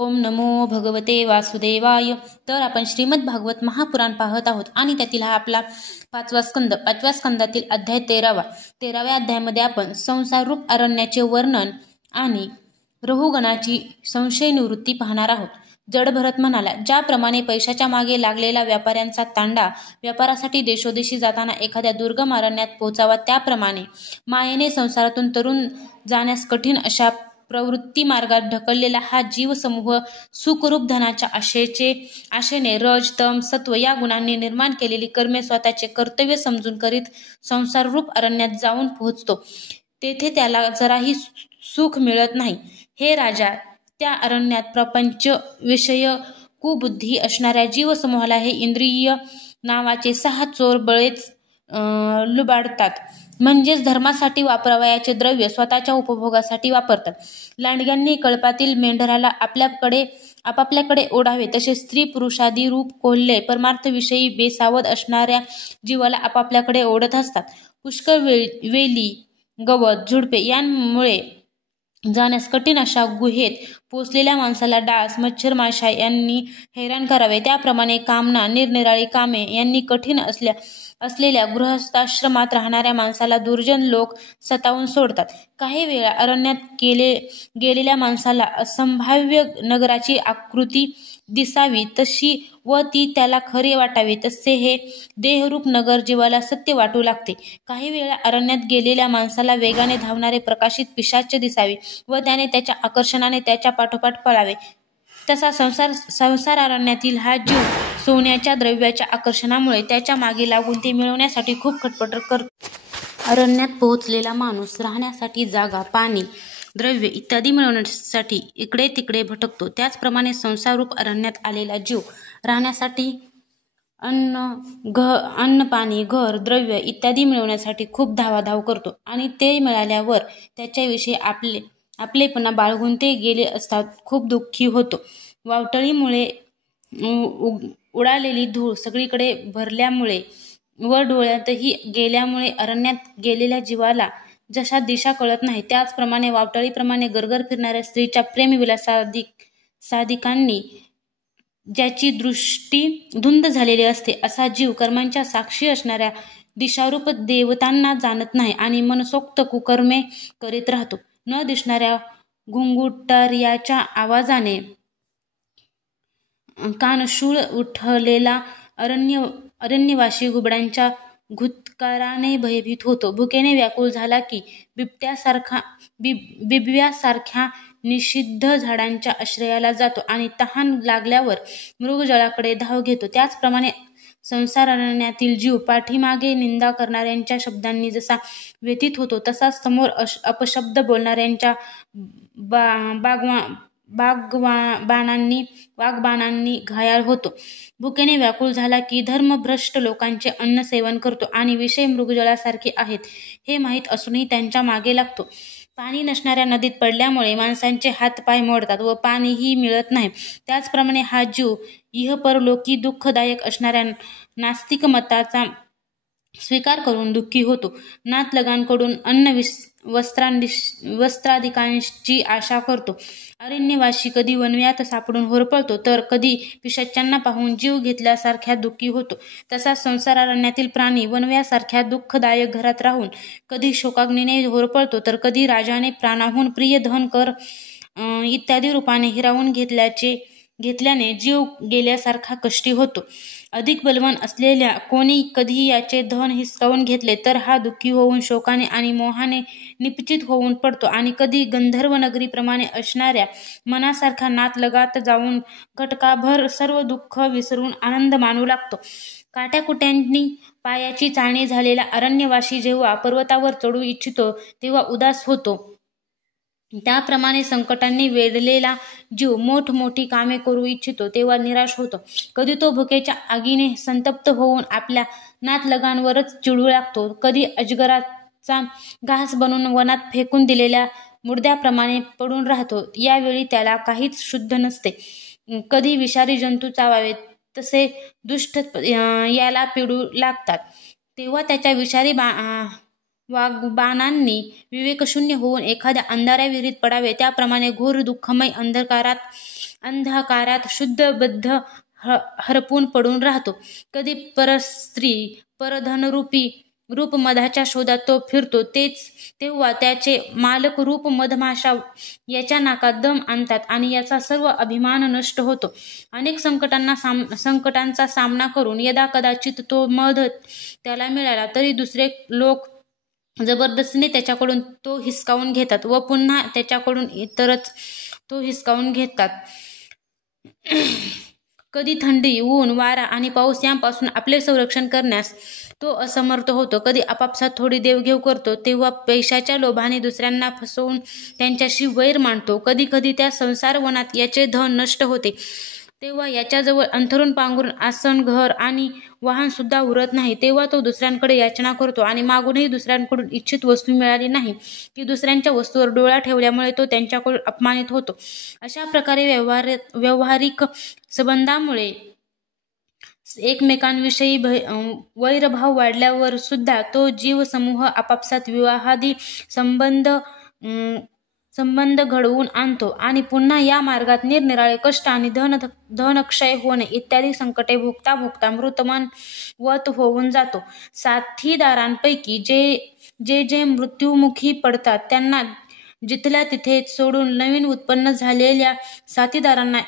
ओम नमो भगवते वासुदेवाय. तर आपण श्रीमद भागवत महापुराण पाहत आहोत आणि त्यातील हा आपला पाचवा स्कंदातील अध्याय 13व्या अध्यायामध्ये आपण संसार रूप अरण्याचे वर्णन आणि रहुगणाची संशय निवृत्ती पाहणार आहोत. जडभरत म्हणाला, ज्याप्रमाणे पैशाच्या मागे लागलेला व्यापाऱ्यांचा तांडा व्यापारासाठी देशोदेशी जाताना एखाद्या दुर्गम अरण्यात पोहोचावा, त्याप्रमाणे मायेने संसारातून तरुण जाण्यास कठीण अशा प्रवृत्ती मार्गात ढकललेला हा जीवसमूह सुखरूप धनाच्या आशेने रज तम सत्व या गुणांनी निर्माण केलेली कर्मे स्वतःचे कर्तव्य समजून करीत संसाररूप अरण्यात जाऊन पोहोचतो. तेथे त्याला जराही सुख मिळत नाही. हे राजा, त्या अरण्यात प्रपंच विषय कुबुद्धी असणाऱ्या जीवसमूहाला हे इंद्रिय नावाचे 6 चोर बळेच लुबाडतात. म्हणजेच धर्मासाठी वापरावयाचे द्रव्य स्वतःच्या उपभोगासाठी वापरतात. लांडग्यांनी कळपातील मेंढराला आपापल्याकडे ओढावे, तसे स्त्री पुरुषादी रूप कोल्हे परमार्थविषयी बेसावध असणाऱ्या जीवाला आपापल्याकडे ओढत असतात. पुष्कळ वेली गवत झुडपे यांमुळे जाण्यास कठीण अशा गुहेत पोचलेल्या माणसाला डास मच्छर माशा यांनी हैराण करावे. त्याप्रमाणे कामना निरनिराळी कामे यांनी कठीण असलेल्या गृहस्थाश्रमात राहणाऱ्या माणसाला दुर्जन लोक सतावून सोडतात. काही वेळा अरण्यात गेलेल्या माणसाला असंभाव्य नगराची आकृती दिसावी तशी व ती त्याला खरी वाटावी, तसे हे देहरूप नगर जीवाला सत्य वाटू लागते. काही वेळा अरण्यात गेलेल्या माणसाला वेगाने धावणारे प्रकाशित पिशाच दिसावे व त्याने त्याच्या आकर्षणाने त्याच्या पाठोपाठ पळावे. तसा संसार अरण्यातील हा जीव सोन्याच्या द्रव्याच्या आकर्षणामुळे त्याच्या मागे लागून ते मिळवण्यासाठी खूप खटपट करतो. अरण्यात पोहोचलेला माणूस राहण्यासाठी जागा, पाणी, द्रव्य इत्यादी मिळवण्यासाठी इकडे तिकडे भटकतो. त्याचप्रमाणे संसाररूप अरण्यात आलेला जीव राहण्यासाठी अन्न पाणी, घर, द्रव्य इत्यादी मिळवण्यासाठी खूप धावाधाव करतो आणि ते मिळाल्यावर त्याच्याविषयी आपलेपणा बाळगून ते गेले असता खूप दुःखी होतो. वावटळीमुळे उडालेली धूळ सगळीकडे भरल्यामुळे व डोळ्यातही गेल्यामुळे अरण्यात गेलेल्या जीवाला जशा दिशा कळत नाही, त्याचप्रमाणे वावटळीप्रमाणे गरगर फिरणाऱ्या स्त्रीच्या प्रेमविलासादिकांनी ज्याची दृष्टी धुंद झालेली असते, असा जीव कर्मांच्या साक्षी असणाऱ्या दिशारूप देवतांना जाणत नाही आणि मनसोक्त कुकर्मे करीत राहतो. न दिसणाऱ्या घुंगुटार्याच्या आवाजाने कानशूळ उठलेला अरण्यवासी घुबडांच्या घुतकाराने भयभीत होतो. भुकेने व्याकुळ झाला की बिबव्यासारख्या निषिद्ध झाडांच्या आश्रयाला जातो आणि तहान लागल्यावर मृगजळाकडे धाव घेतो. त्याचप्रमाणे संसार अरण्यातील जीव पाठीमागे निंदा करणाऱ्यांच्या शब्दांनी जसा व्यथित होतो, तसाच समोर अपशब्द बोलणाऱ्यांच्या वाग्बाणांनी घायाळ होतो. भुकेने व्याकुळ झाला की धर्मभ्रष्ट लोकांचे अन्न सेवन करतो आणि विषय मृगजळासारखे आहेत हे माहीत असूनही त्यांच्या मागे लागतो. पाणी नसणाऱ्या नदीत पडल्यामुळे माणसांचे हातपाय मोडतात व पाणीही मिळत नाही. त्याचप्रमाणे हा जीव इहपरलोकी दुःखदायक असणाऱ्या नास्तिक मताचा स्वीकार करून दुःखी होतो. नातलगांकडून अन्न वस्त्रादिकांची आशा करतो. अरण्यवासी कधी वणव्यात सापडून होरपळतो तर कधी पिशाच्यांना पाहून जीव घेतल्यासारख्या दुःखी होतो. तसाच संसार अरण्यातील प्राणी वणव्यासारख्या दुःखदायक घरात राहून कधी शोकाग्नीने होरपळतो तर कधी राजाने प्राणाहून प्रिय धन कर इत्यादी रूपाने हिरावून घेतल्याने जीव गेल्यासारखा कष्टी होतो. अधिक बलवान असलेल्या कोणी कधी याचे धन हिसकावून घेतले तर हा दुःखी होऊन शोकाने आणि मोहाने निपचित होऊन पडतो आणि कधी गंधर्व नगरीप्रमाणे असणाऱ्या मनासारखा नातलगात जाऊन घटकाभर सर्व दुःख विसरून आनंद मानू लागतो. काट्याकुट्यांनी पायाची चाळणी झालेला अरण्यवासी जेव्हा पर्वतावर चढू इच्छितो तेव्हा उदास होतो. त्याप्रमाणे संकटांनी वेढलेला जीव मोठमोठी कामे करू इच्छितो तेव्हा निराश होतो. कधी तो भुकेच्या आगीने संतप्त होऊन आपल्या नातलगांवरच चिडू लागतो. कधी अजगराचा घास बनवून वनात फेकून दिलेल्या मुर्द्याप्रमाणे पडून राहतो. यावेळी त्याला काहीच शुद्ध नसते. कधी विषारी जंतू चावावे तसे दुष्ट याला पिडू लागतात तेव्हा त्याच्या विषारी वाग्बाणांनी विवेकशून्य होऊन एखाद्या अंधाऱ्या विहिरीत पडावे. त्याप्रमाणे घोर दुःखमय अंधकारात अंधकारात शुद्धबद्ध हरपून पडून राहतो. कधी परस्त्री परधनरूपी रूप मधाच्या शोधात तो फिरतो. तेव्हा त्याचे मालक रूप मधमाशा याच्या नाकात दम आणतात आणि याचा सर्व अभिमान नष्ट होतो. अनेक संकटांचा सामना करून यदाकदाचित तो मध त्याला मिळाला तरी दुसरे लोक जबरदस्तीने त्याच्याकडून तो हिसकावून घेतात व पुन्हा त्याच्याकडून इतरच तो हिसकावून घेतात. कधी थंडी, ऊन, वारा आणि पाऊस यांपासून आपले संरक्षण करण्यास तो असमर्थ होतो. कधी आपापसात थोडी देवघेव करतो, तेव्हा पैशाच्या लोभाने दुसऱ्यांना फसवून त्यांच्याशी वैर मांडतो. कधी कधी त्या संसार वनात याचे धन नष्ट होते, तेव्हा याच्याजवळ अंथरून पांघरून आसन, घर आणि वाहन सुद्धा उरत नाही. तेव्हा तो दुसऱ्यांकडे याचना करतो आणि मागूनही दुसऱ्यांकडून इच्छित वस्तू मिळाली नाही की दुसऱ्यांच्या वस्तूवर डोळा ठेवल्यामुळे तो त्यांच्याकडून अपमानित होतो. अशा प्रकारे व्यावहारिक संबंधामुळे एकमेकांविषयी वैरभाव वाढल्यावर सुद्धा तो जीवसमूह आपापसात विवाहादी संबंध घडवून आणतो आणि पुन्हा या मार्गात निरनिराळे कष्ट आणि धनक्षय होणे इत्यादी संकटे भोगता भोगता मृतमन वत होऊन जातो. साथीदारांपैकी जे मृत्युमुखी पडतात त्यांना जिथल्या तिथे सोडून नवीन उत्पन्न झालेल्या साथीदारांना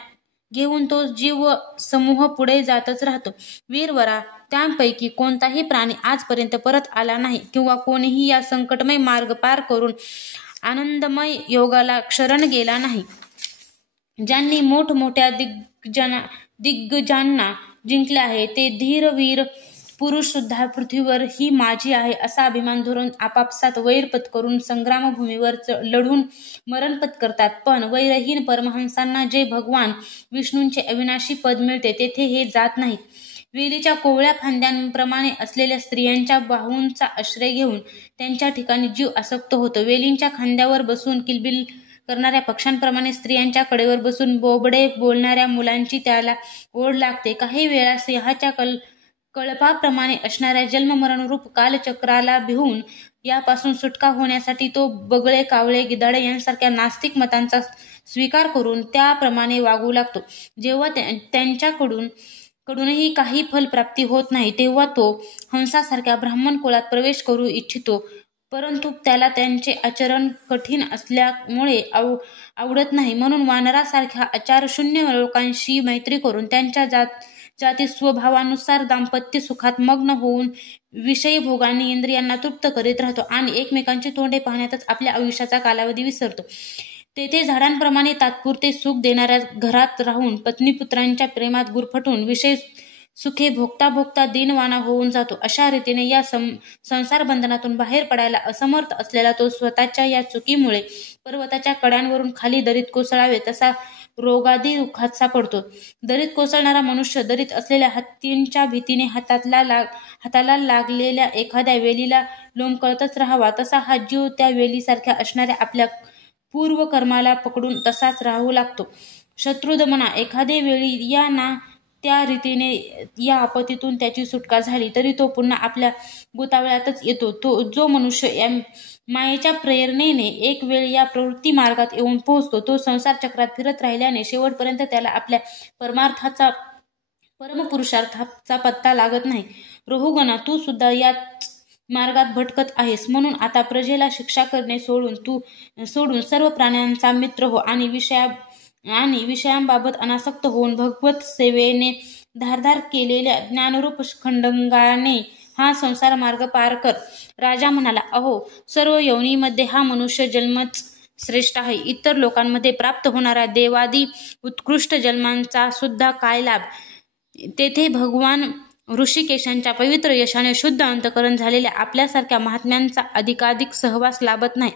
घेऊन तो जीव समूह पुढे जातच राहतो. वीरवरा, त्यांपैकी कोणताही प्राणी आजपर्यंत परत आला नाही किंवा कोणीही या संकटमय मार्ग पार करून आनंदमय योगाला शरण गेला नाही. ज्यांनी मोठमोठ्या दिग्गजांना जिंकले आहे ते धीरवीर पुरुष सुद्धा पृथ्वीवर ही माझी आहे असा अभिमान धरून आपापसात वैर पत्करून संग्रामभूमीवर लढून मरण पत्करतात. पण वैरहीन परमहंसांना जे भगवान विष्णूंचे अविनाशी पद मिळते तेथे हे जात नाहीत. वेलीच्या कोवळ्या फांद्यांप्रमाणे असलेल्या स्त्रियांच्या बाहूंचा आश्रय घेऊन त्यांच्या ठिकाणी जीव आसक्त होतो. वेलींच्या खांद्यावर बसून किलबिल करणाऱ्या पक्ष्यांप्रमाणे स्त्रियांच्या कडेवर बसून बोबडे बोलणाऱ्या मुलांची त्याला ओढ लागते. काही वेळा सिंहाच्या कळपाप्रमाणे असणाऱ्या जन्ममरणरूप कालचक्राला भिवून यापासून सुटका होण्यासाठी तो बगळे, कावळे, गिधाडे यांसारख्या नास्तिक मतांचा स्वीकार करून त्याप्रमाणे वागू लागतो. जेव्हा त्यांच्याकडूनही काही फलप्राप्ती होत नाही तेव्हा तो हंसासारख्या ब्राह्मण कुळात प्रवेश करू इच्छितो, परंतु त्याला त्यांचे आचरण कठीण असल्यामुळे आवडत नाही. म्हणून वानरासारख्या आचारशून्य लोकांशी मैत्री करून त्यांच्या जाती स्वभावानुसार दाम्पत्य सुखात मग्न होऊन विषयी भोगांनी इंद्रियांना तृप्त करीत राहतो आणि एकमेकांची तोंडे पाहण्यातच आपल्या आयुष्याचा कालावधी विसरतो. तेथे झाडांप्रमाणे तात्पुरते सुख देणाऱ्या घरात राहून पत्नीपुत्रांच्या प्रेमात गुरफटून विषय सुखे भोगता भोगता दीनवाना होऊन जातो. अशा रीतीने या संसार बंधनातून बाहेर पडायला असमर्थ असलेला तो स्वतःच्या या चुकीमुळे पर्वताच्या कड्यांवरून खाली दरीत कोसळावे तसा रोगादी दुःखात सापडतो. दरीत कोसळणारा मनुष्य दरीत असलेल्या हत्तींच्या भीतीने हाताला लागलेल्या एखाद्या वेलीला लोंबकळतच राहावा, तसा हा जीव त्या वेलीसारख्या असणाऱ्या आपल्या पूर्वकर्माला पकडून तसाच राहू लागतो. शत्रुदमना, एखादे वेळी या ना त्या रीतीने या आपत्तीतून त्याची सुटका झाली तरी तो पुन्हा आपल्या गोतावळ्यातच येतो. जो मनुष्य या मायेच्या प्रेरणेने एक वेळ या प्रवृत्ती मार्गात येऊन पोहोचतो तो संसार चक्रात फिरत राहिल्याने शेवटपर्यंत त्याला आपल्या परमपुरुषार्थाचा पत्ता लागत नाही. रोहुगणा, तू सुद्धा याच मार्गात भटकत आहेस, म्हणून आता प्रजेला शिक्षा करणे सोडून सर्व प्राण्यांचा मित्र हो आणि विषयांबाबत अनासक्त होऊन भगवत सेवेने धारदार केलेल्या ज्ञानरूप खंडंगाने हा संसार मार्ग पार कर. राजा म्हणाला, अहो, सर्व योनीमध्ये हा मनुष्य जन्मच श्रेष्ठ आहे. इतर लोकांमध्ये प्राप्त होणाऱ्या देवादी उत्कृष्ट जन्मांचा सुद्धा काय लाभ. तेथे भगवान ऋषिकेशांच्या पवित्र यशाने शुद्ध अंतकरण झालेल्या आपल्यासारख्या महात्म्यांचा अधिकाधिक सहवास लाभत नाही.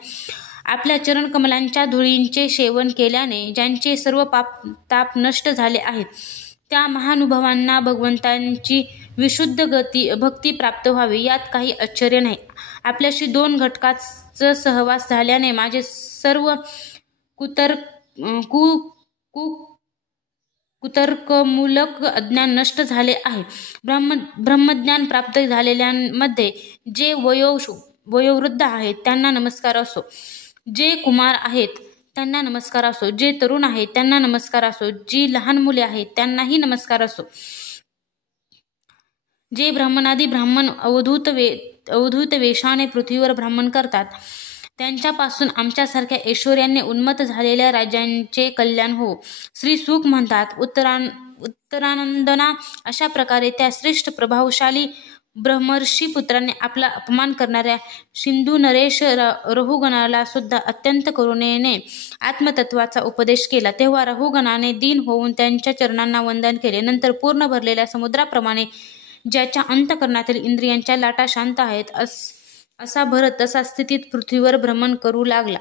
आपल्या चरणकमलांच्या धुळींचे सेवन केल्याने ज्यांचे सर्व ताप नष्ट झाले आहेत त्या महानुभावांना भगवंतांची विशुद्ध भक्ती प्राप्त व्हावी यात काही आश्चर्य नाही. आपल्याशी 2 घटकाचा सहवास झाल्याने माझे सर्व कुतर्कमूलक अज्ञान नष्ट झाले आहे. ब्रह्मज्ञान प्राप्त झालेल्यांमध्ये जे वयोवृद्ध आहेत त्यांना नमस्कार असो. जे कुमार आहेत त्यांना नमस्कार असो, जे तरुण आहेत त्यांना नमस्कार असो, जी लहान मुले आहेत त्यांनाही नमस्कार असो, जे ब्राह्मणादी ब्राह्मण अवधूत वेशाने पृथ्वीवर भ्रमण करतात त्यांच्यापासून आमच्यासारख्या ऐश्वर्याने उन्मत्त झालेल्या राजांचे कल्याण हो. श्री सुख म्हणतात, उत्तरानंदना अशा प्रकारे त्या श्रेष्ठ प्रभावशाली ब्रह्मर्षी पुत्राने आपला अपमान करणाऱ्या सिंधू नरेश रहुगणाला सुद्धा अत्यंत करुणेने आत्मतत्वाचा उपदेश केला. तेव्हा रहुगणाने दीन होऊन त्यांच्या चरणांना वंदन केले. नंतर पूर्ण भरलेल्या समुद्राप्रमाणे ज्याच्या अंतःकरणातील इंद्रियांच्या लाटा शांत आहेत असा भरत तसा स्थितीत पृथ्वीवर भ्रमण करू लागला.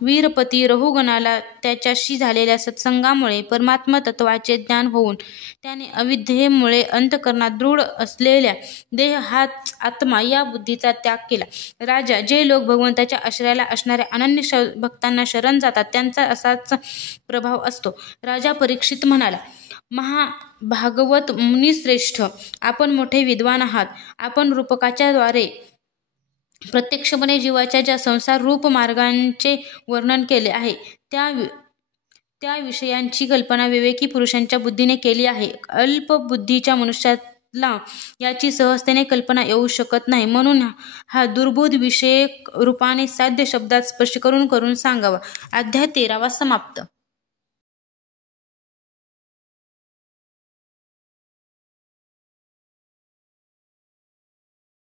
वीरपती रहुगणाला त्याच्याशी झालेल्या सत्संगामुळे परमात्मा तत्वाचे ज्ञान होऊन त्याने अविद्येमुळे अंतःकरणात दृढ असलेल्या देह हाच आत्मा या बुद्धीचा त्याग केला. राजा, जे लोक भगवंताच्या आश्रयाला असणाऱ्या अनन्य भक्तांना शरण जातात त्यांचा असाच प्रभाव असतो. राजा परीक्षित म्हणाला, महाभागवत मुनिश्रेष्ठ, आपण मोठे विद्वान आहात. आपण रूपकाच्या द्वारे प्रत्यक्षपणे जीवाच्या ज्या संसार रूप मार्गांचे वर्णन केले आहे त्या विषयांची कल्पना विवेकी पुरुषांच्या बुद्धीने केली आहे. अल्पबुद्धीच्या मनुष्याला याची सहजतेने कल्पना येऊ शकत नाही. म्हणून हा दुर्बोध विषय रूपाने साध्य शब्दात स्पष्ट करून सांगावा. अध्याय 13 समाप्त.